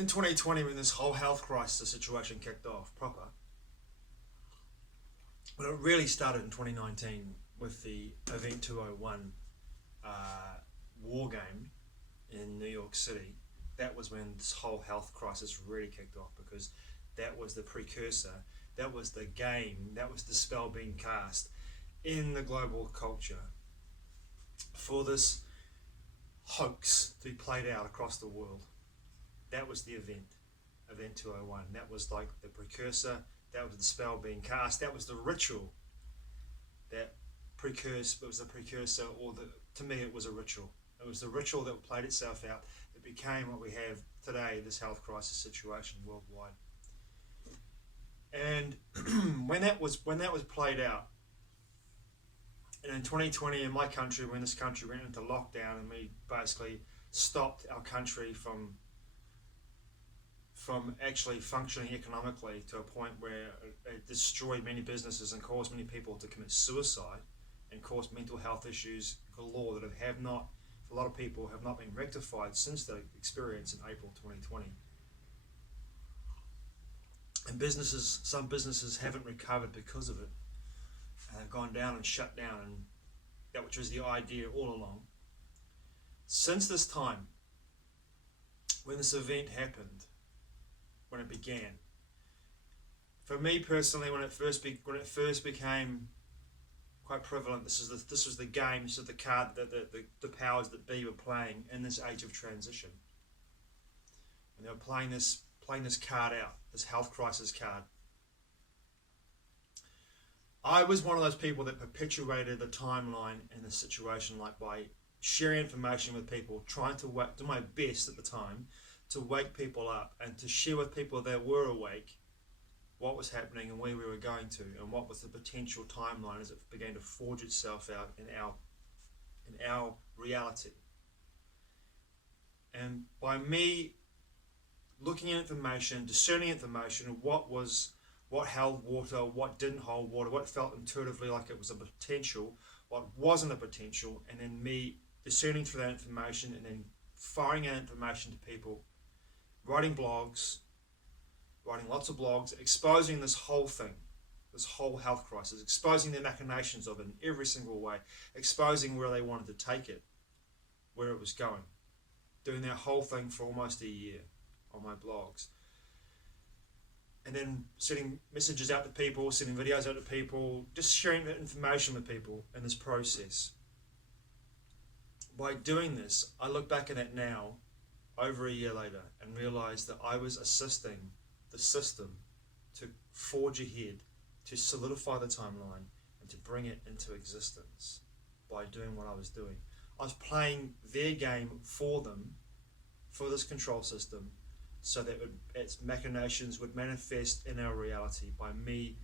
In 2020, when this whole health crisis situation kicked off proper, when it really started in 2019 with the Event 201 war game in New York City, that was when this whole health crisis really kicked off, because that was the precursor, that was the game, that was the spell being cast in the global culture for this hoax to be played out across the world. That was the Event 201. That was like the precursor, that was the spell being cast, that was the ritual that was the precursor, to me it was a ritual. It was the ritual that played itself out, that became what we have today, this health crisis situation worldwide. And when that was played out, and in 2020 in my country, when this country went into lockdown and we basically stopped our country from actually functioning economically, to a point where it destroyed many businesses and caused many people to commit suicide and caused mental health issues galore that have not, for a lot of people, have not been rectified since the experience in April 2020. And some businesses haven't recovered because of it, and have gone down and shut down, and that which was the idea all along. Since this time, when this event happened, when it began, for me personally, when it first became quite prevalent, this was the game, this is the card that the powers that be were playing in this age of transition, and they were playing this card out, this health crisis card. I was one of those people that perpetuated the timeline in this situation, like by sharing information with people, trying to do my best at the time to wake people up and to share with people that were awake what was happening and where we were going to, and what was the potential timeline as it began to forge itself out in our reality. And by me looking at information, discerning information, what held water, what didn't hold water, what felt intuitively like it was a potential, what wasn't a potential, and then me discerning through that information and then firing out information to people, writing lots of blogs, exposing this whole thing, this whole health crisis, exposing the machinations of it in every single way, exposing where they wanted to take it, where it was going, doing that whole thing for almost a year on my blogs. And then sending messages out to people, sending videos out to people, just sharing that information with people in this process. By doing this, I look back at it now, over a year later, and realize that I was assisting the system to forge ahead, to solidify the timeline, and to bring it into existence by doing what I was doing. I was playing their game for them, for this control system, so that its machinations would manifest in our reality by me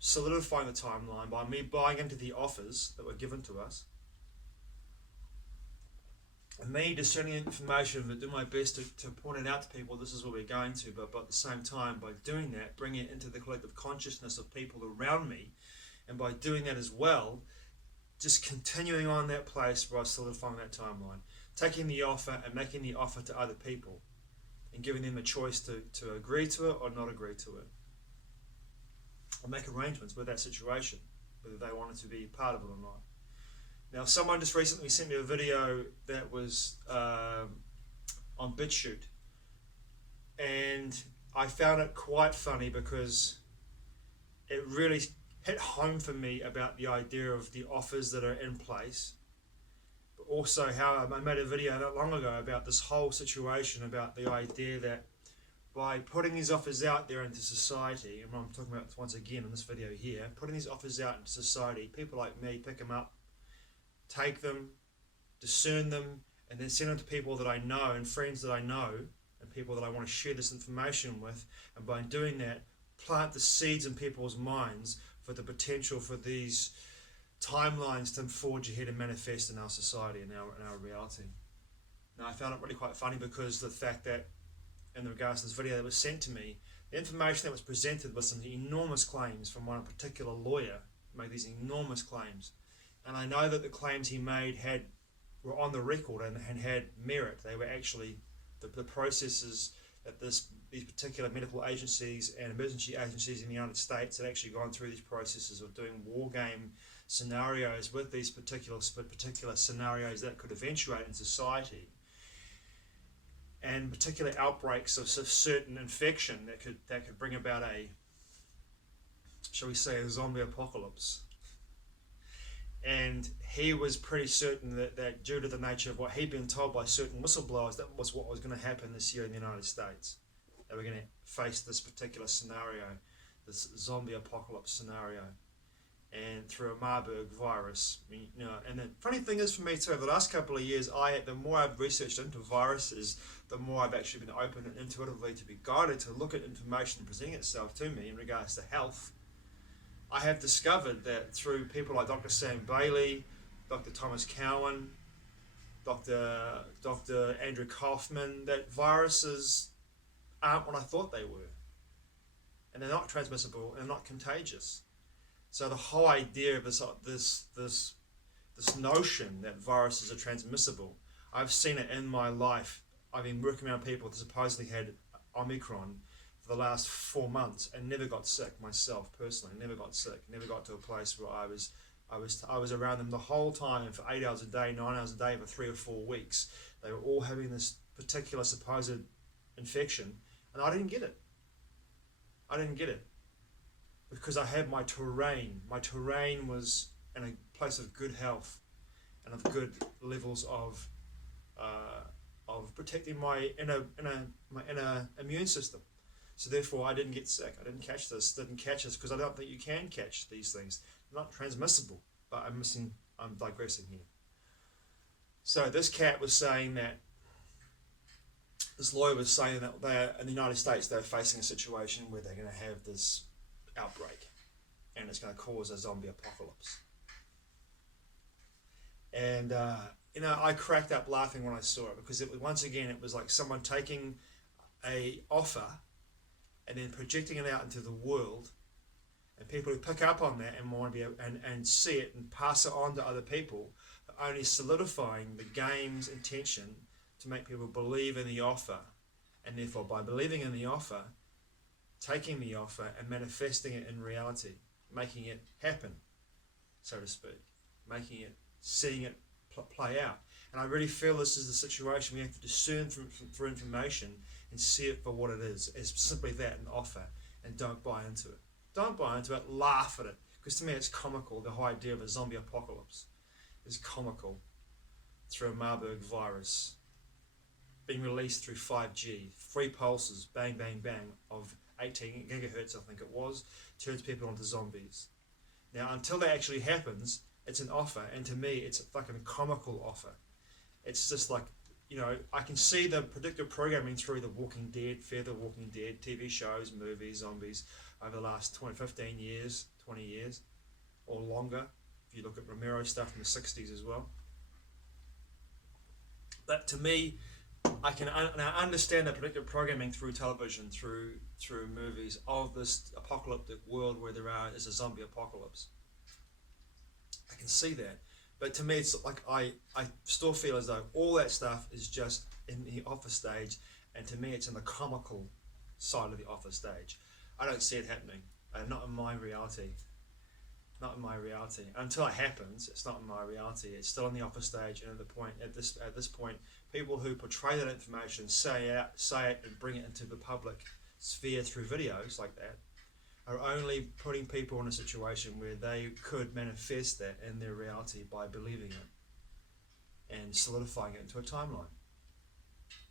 solidifying the timeline, by me buying into the offers that were given to us, and me discerning information, but do my best to point it out to people, this is where we're going to, but at the same time, by doing that, bring it into the collective consciousness of people around me, and by doing that as well, just continuing on that place where I was solidifying that timeline, taking the offer and making the offer to other people, and giving them a choice to agree to it or not agree to it, or make arrangements with that situation, whether they wanted to be part of it or not. Now, someone just recently sent me a video that was on BitChute, and I found it quite funny because it really hit home for me about the idea of the offers that are in place, but also how I made a video not long ago about this whole situation, about the idea that by putting these offers out there into society, and I'm talking about once again in this video here, putting these offers out into society, people like me pick them up, take them, discern them, and then send them to people that I know and friends that I know and people that I want to share this information with, and by doing that, plant the seeds in people's minds for the potential for these timelines to forge ahead and manifest in our society and our reality. Now, I found it really quite funny because the fact that in regards to this video that was sent to me, the information that was presented was some enormous claims from one particular lawyer, made these enormous claims. And I know that the claims he made were on the record and had merit. They were actually the processes that these particular medical agencies and emergency agencies in the United States had actually gone through these processes of doing war game scenarios with these particular scenarios that could eventuate in society, and particular outbreaks of certain infection that could bring about a, shall we say, a zombie apocalypse. And he was pretty certain that due to the nature of what he'd been told by certain whistleblowers, that was what was going to happen this year in the United States. They were going to face this particular scenario, this zombie apocalypse scenario, and through a Marburg virus. And the funny thing is for me too, over the last couple of years, the more I've researched into viruses, the more I've actually been open and intuitively to be guided to look at information presenting itself to me in regards to health. I have discovered that through people like Dr. Sam Bailey, Dr. Thomas Cowan, Dr. Andrew Kaufman, that viruses aren't what I thought they were. And they're not transmissible and not contagious. So the whole idea of this notion that viruses are transmissible, I've seen it in my life. I've been working around people that supposedly had Omicron for the last 4 months and never got sick myself personally. Never got sick. Never got to a place where I was around them the whole time for 8 hours a day, 9 hours a day for 3 or 4 weeks. They were all having this particular supposed infection, and I didn't get it. I didn't get it because I had my terrain. My terrain was in a place of good health and of good levels of protecting my inner immune system. So therefore, I didn't get sick. I didn't catch this because I don't think you can catch these things. They're not transmissible. But I'm digressing here. So this cat was saying that, this lawyer was saying that they're in the United States, they're facing a situation where they're going to have this outbreak, and it's going to cause a zombie apocalypse. And I cracked up laughing when I saw it, because once again it was like someone taking a offer and then projecting it out into the world, and people who pick up on that and want to be and see it and pass it on to other people, are only solidifying the game's intention to make people believe in the offer, and therefore by believing in the offer, taking the offer and manifesting it in reality, making it happen, so to speak, seeing it play out. And I really feel this is the situation we have to discern for information and see it for what it is. It's simply that, an offer, and don't buy into it. Don't buy into it, laugh at it, because to me it's comical. The whole idea of a zombie apocalypse is comical through a Marburg virus being released through 5G, free pulses, bang, bang, bang, of 18 gigahertz, I think it was, turns people into zombies. Now, until that actually happens, it's an offer, and to me, it's a fucking comical offer. It's just like, I can see the predictive programming through The Walking Dead, Fear the Walking Dead, TV shows, movies, zombies, over the last 15 years, 20 years, or longer, if you look at Romero stuff in the 60s as well. But to me, I can understand the predictive programming through television, through movies, of this apocalyptic world where there is a zombie apocalypse. I can see that. But to me, it's like I still feel as though all that stuff is just in the offer stage, and to me it's in the comical side of the offer stage. I don't see it happening, not in my reality. Not in my reality. Until it happens, it's not in my reality. It's still in the offer stage, and at this point, people who portray that information, say it and bring it into the public sphere through videos like that, are only putting people in a situation where they could manifest that in their reality by believing it and solidifying it into a timeline.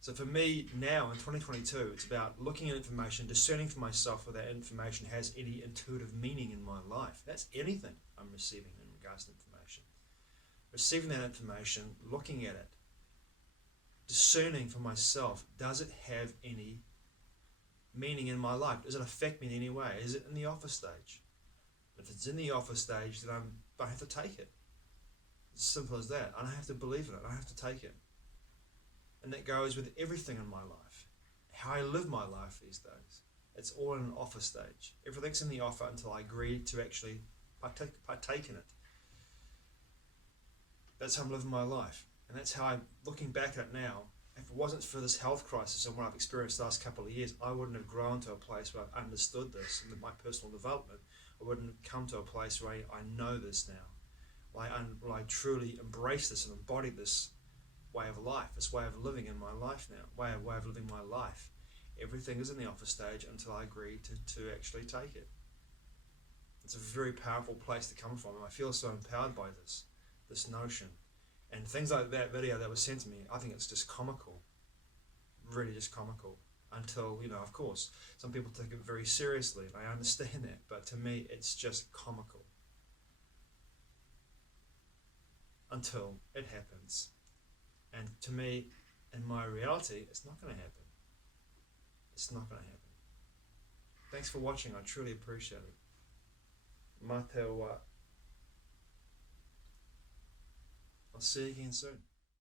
So for me now in 2022, it's about looking at information, discerning for myself whether that information has any intuitive meaning in my life. That's anything I'm receiving in regards to information. Receiving that information, looking at it, discerning for myself, does it have any meaning in my life? Does it affect me in any way? Is it in the offer stage? If it's in the offer stage, then I have to take it. It's as simple as that. I don't have to believe in it. I have to take it. And that goes with everything in my life. How I live my life these days. It's all in an offer stage. Everything's in the offer until I agree to actually partake in it. That's how I'm living my life. And that's how I'm looking back at it now. if it wasn't for this health crisis and what I've experienced the last couple of years, I wouldn't have grown to a place where I've understood this in my personal development. I wouldn't have come to a place where I know this now. I truly embrace this and embody this way of life, this way of living in my life now, way of living my life. Everything is in the offer stage until I agree to actually take it. It's a very powerful place to come from, and I feel so empowered by this notion. And things like that video that was sent to me, I think it's just comical, really just comical, until, of course, some people take it very seriously, and I understand that, but to me, it's just comical. Until it happens. And to me, in my reality, it's not going to happen. It's not going to happen. Thanks for watching, I truly appreciate it. Mā te wā. I'll see you again soon.